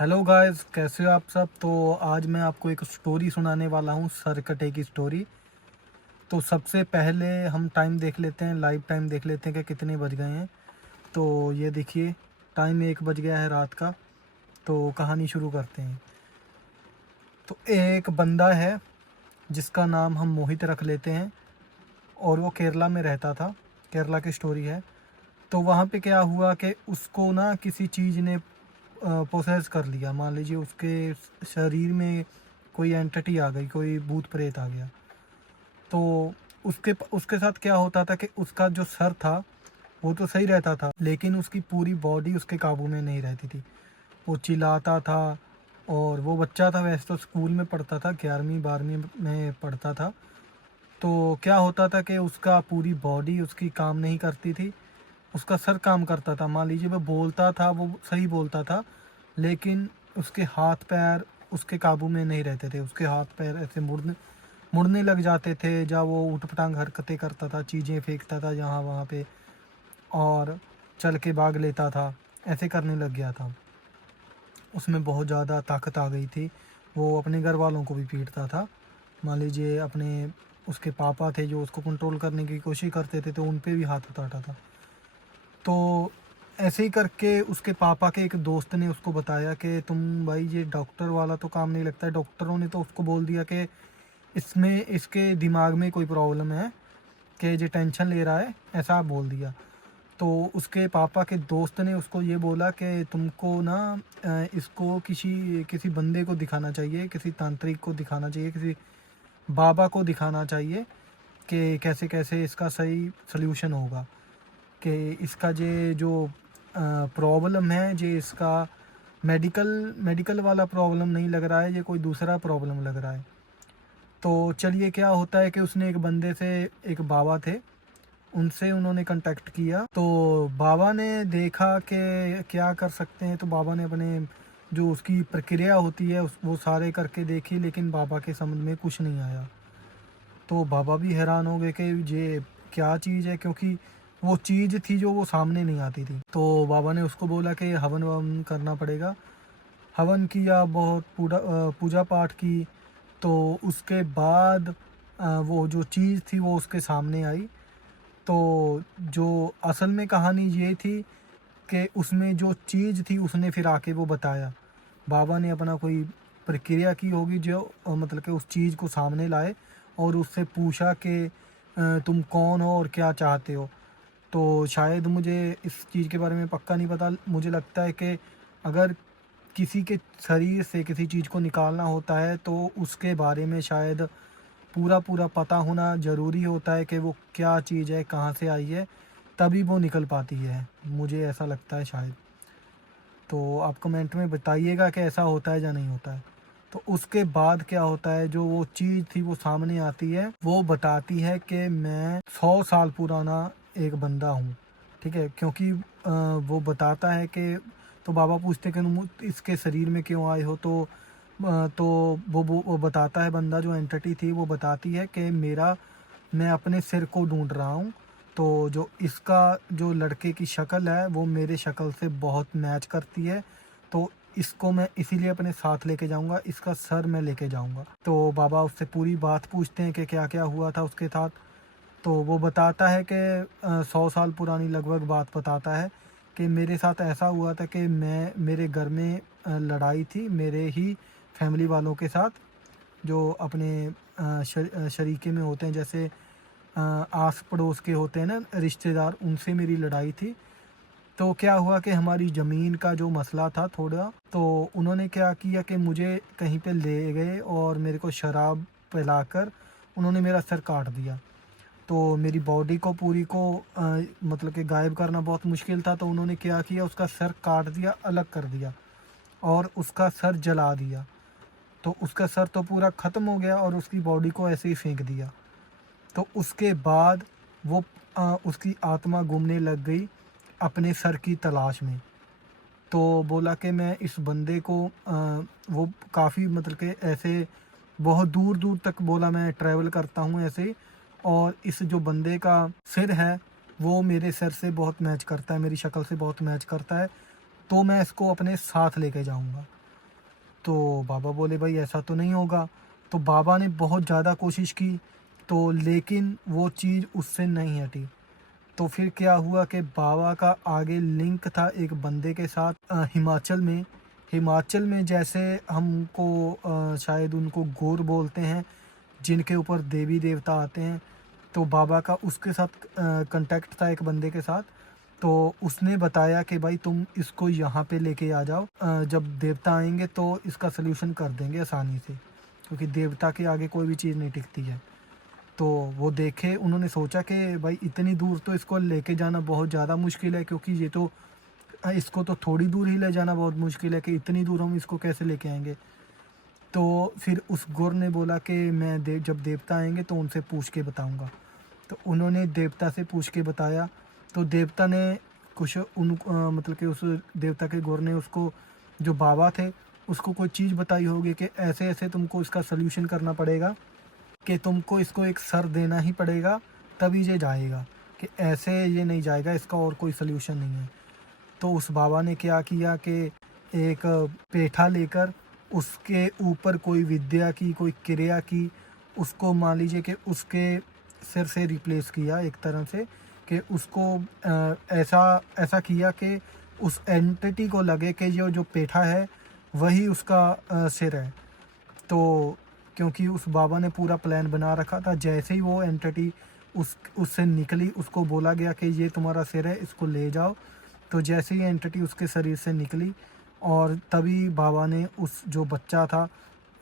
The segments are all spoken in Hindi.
हेलो गाइस, कैसे हो आप सब। तो आज मैं आपको एक स्टोरी सुनाने वाला हूँ, सरकटे की स्टोरी। तो सबसे पहले हम टाइम देख लेते हैं, लाइव टाइम देख लेते हैं कि कितने बज गए हैं। तो ये देखिए, टाइम 1 बज गया है रात का। तो कहानी शुरू करते हैं। तो एक बंदा है जिसका नाम हम मोहित रख लेते हैं, और वो केरला में रहता था। केरला की स्टोरी है। तो वहाँ पे क्या हुआ कि उसको ना किसी चीज़ ने पोसेस कर लिया। मान लीजिए उसके शरीर में कोई एंटिटी आ गई, कोई भूत प्रेत आ गया। तो उसके उसके साथ क्या होता था कि उसका जो सर था वो तो सही रहता था, लेकिन उसकी पूरी बॉडी उसके काबू में नहीं रहती थी। वो चिल्लाता था। और वो बच्चा था, वैसे तो स्कूल में पढ़ता था, 11वीं 12वीं में पढ़ता था। तो क्या होता था कि उसका पूरी बॉडी उसकी काम नहीं करती थी, उसका सर काम करता था। मान लीजिए वो बोलता था, वो सही बोलता था, लेकिन उसके हाथ पैर उसके काबू में नहीं रहते थे। उसके हाथ पैर ऐसे मुड़ने मुड़ने लग जाते थे जब वो ऊट-पटांग हरकतें करता था, चीज़ें फेंकता था यहाँ वहाँ पे, और चल के भाग लेता था, ऐसे करने लग गया था। उसमें बहुत ज़्यादा ताकत आ गई थी। वो अपने घर वालों को भी पीटता था। मान लीजिए अपने उसके पापा थे जो उसको कंट्रोल करने की कोशिश करते थे, तो उन पे भी हाथ उठाता था। तो ऐसे ही करके उसके पापा के एक दोस्त ने उसको बताया कि तुम भाई, ये डॉक्टर वाला तो काम नहीं लगता है। डॉक्टरों ने तो उसको बोल दिया कि इसमें इसके दिमाग में कोई प्रॉब्लम है, कि ये टेंशन ले रहा है, ऐसा बोल दिया। तो उसके पापा के दोस्त ने उसको ये बोला कि तुमको ना इसको किसी किसी बंदे को दिखाना चाहिए, किसी तांत्रिक को दिखाना चाहिए, किसी बाबा को दिखाना चाहिए कि कैसे कैसे इसका सही सल्यूशन होगा। कि इसका जे जो प्रॉब्लम है, जे इसका मेडिकल मेडिकल वाला प्रॉब्लम नहीं लग रहा है, ये कोई दूसरा प्रॉब्लम लग रहा है। तो चलिए, क्या होता है कि उसने एक बंदे से, एक बाबा थे, उनसे उन्होंने कांटेक्ट किया। तो बाबा ने देखा कि क्या कर सकते हैं। तो बाबा ने अपने जो उसकी प्रक्रिया होती है वो सारे करके देखी, लेकिन बाबा के समझ में कुछ नहीं आया। तो बाबा भी हैरान हो गए कि ये क्या चीज़ है, क्योंकि वो चीज़ थी जो वो सामने नहीं आती थी। तो बाबा ने उसको बोला कि हवन ववन करना पड़ेगा। हवन किया, बहुत पूजा पाठ की। तो उसके बाद वो जो चीज़ थी वो उसके सामने आई। तो जो असल में कहानी ये थी कि उसमें जो चीज़ थी उसने फिर आके वो बताया। बाबा ने अपना कोई प्रक्रिया की होगी जो मतलब कि उस चीज़ को सामने लाए, और उससे पूछा कि तुम कौन हो और क्या चाहते हो। तो शायद, मुझे इस चीज़ के बारे में पक्का नहीं पता, मुझे लगता है कि अगर किसी के शरीर से किसी चीज़ को निकालना होता है तो उसके बारे में शायद पूरा पूरा पता होना ज़रूरी होता है कि वो क्या चीज़ है, कहाँ से आई है, तभी वो निकल पाती है। मुझे ऐसा लगता है शायद। तो आप कमेंट में बताइएगा कि ऐसा होता है या नहीं होता है। तो उसके बाद क्या होता है, जो वो चीज़ थी वो सामने आती है, वो बताती है कि मैं 100 साल पुराना एक बंदा हूँ। ठीक है, क्योंकि वो बताता है कि, तो बाबा पूछते कि तुम इसके शरीर में क्यों आए हो। तो वो बताता है, बंदा जो एंटिटी थी वो बताती है कि मैं अपने सिर को ढूंढ रहा हूँ। तो जो इसका जो लड़के की शक्ल है वो मेरे शक्ल से बहुत मैच करती है। तो इसको मैं इसीलिए अपने साथ लेके जाऊंगा, इसका सर मैं लेके जाऊंगा। तो बाबा उससे पूरी बात पूछते हैं कि क्या क्या हुआ था उसके साथ। तो वो बताता है कि 100 साल पुरानी लगभग बात बताता है कि मेरे साथ ऐसा हुआ था कि मेरे घर में लड़ाई थी मेरे ही फैमिली वालों के साथ, जो अपने शरीके में होते हैं, जैसे आस पड़ोस के होते हैं ना रिश्तेदार, उनसे मेरी लड़ाई थी। तो क्या हुआ कि हमारी ज़मीन का जो मसला था थोड़ा, तो उन्होंने क्या किया कि मुझे कहीं पे ले गए और मेरे को शराब पिलाकर उन्होंने मेरा सर काट दिया। तो मेरी बॉडी को पूरी को मतलब कि गायब करना बहुत मुश्किल था। तो उन्होंने क्या किया, उसका सर काट दिया, अलग कर दिया, और उसका सर जला दिया। तो उसका सर तो पूरा ख़त्म हो गया, और उसकी बॉडी को ऐसे ही फेंक दिया। तो उसके बाद वो उसकी आत्मा घूमने लग गई अपने सर की तलाश में। तो बोला कि मैं इस बंदे को वो काफ़ी मतलब कि ऐसे बहुत दूर दूर तक बोला मैं ट्रैवल करता हूँ ऐसे ही, और इस जो बंदे का सिर है वो मेरे सिर से बहुत मैच करता है, मेरी शक्ल से बहुत मैच करता है। तो मैं इसको अपने साथ लेके जाऊँगा। तो बाबा बोले भाई ऐसा तो नहीं होगा। तो बाबा ने बहुत ज़्यादा कोशिश की, तो लेकिन वो चीज़ उससे नहीं हटी। तो फिर क्या हुआ कि बाबा का आगे लिंक था एक बंदे के साथ हिमाचल में। हिमाचल में जैसे हमको शायद उनको गौर बोलते हैं, जिनके ऊपर देवी देवता आते हैं। तो बाबा का उसके साथ कांटेक्ट था एक बंदे के साथ। तो उसने बताया कि भाई तुम इसको यहाँ पे लेके आ जाओ, जब देवता आएंगे तो इसका सल्यूशन कर देंगे आसानी से, क्योंकि देवता के आगे कोई भी चीज़ नहीं टिकती है। तो वो देखे, उन्होंने सोचा कि भाई इतनी दूर तो इसको लेके जाना बहुत ज़्यादा मुश्किल है, क्योंकि ये तो इसको तो थोड़ी दूर ही ले जाना बहुत मुश्किल है, कि इतनी दूर हम इसको कैसे लेके आएंगे। तो फिर उस गुर ने बोला कि मैं जब देवता आएंगे तो उनसे पूछ के बताऊंगा। तो उन्होंने देवता से पूछ के बताया। तो देवता ने कुछ मतलब कि उस देवता के गुर ने उसको, जो बाबा थे, उसको कोई चीज़ बताई होगी कि ऐसे ऐसे तुमको इसका सल्यूशन करना पड़ेगा, कि तुमको इसको एक सर देना ही पड़ेगा तभी ये जाएगा, कि ऐसे ये नहीं जाएगा, इसका और कोई सल्यूशन नहीं है। तो उस बाबा ने क्या किया कि एक पेठा लेकर उसके ऊपर कोई विद्या की, कोई क्रिया की, उसको मान लीजिए कि उसके सिर से रिप्लेस किया एक तरह से, कि उसको ऐसा ऐसा किया कि उस एंटिटी को लगे कि जो पेठा है वही उसका सिर है। तो क्योंकि उस बाबा ने पूरा प्लान बना रखा था, जैसे ही वो एंटिटी उससे निकली, उसको बोला गया कि ये तुम्हारा सिर है, इसको ले जाओ। तो जैसे ही एंटिटी उसके शरीर से निकली, और तभी बाबा ने उस जो बच्चा था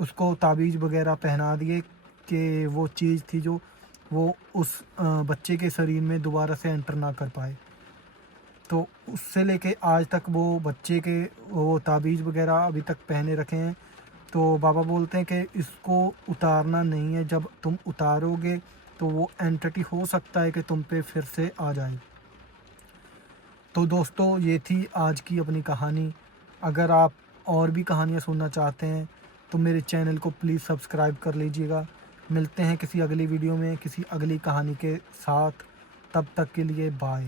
उसको ताबीज़ वगैरह पहना दिए, कि वो चीज़ थी जो वो उस बच्चे के शरीर में दोबारा से एंटर ना कर पाए। तो उससे लेके आज तक वो बच्चे के वो ताबीज़ वगैरह अभी तक पहने रखे हैं। तो बाबा बोलते हैं कि इसको उतारना नहीं है, जब तुम उतारोगे तो वो एंटिटी हो सकता है कि तुम पे फिर से आ जाए। तो दोस्तों, ये थी आज की अपनी कहानी। अगर आप और भी कहानियाँ सुनना चाहते हैं तो मेरे चैनल को प्लीज़ सब्सक्राइब कर लीजिएगा। मिलते हैं किसी अगली वीडियो में किसी अगली कहानी के साथ। तब तक के लिए बाय।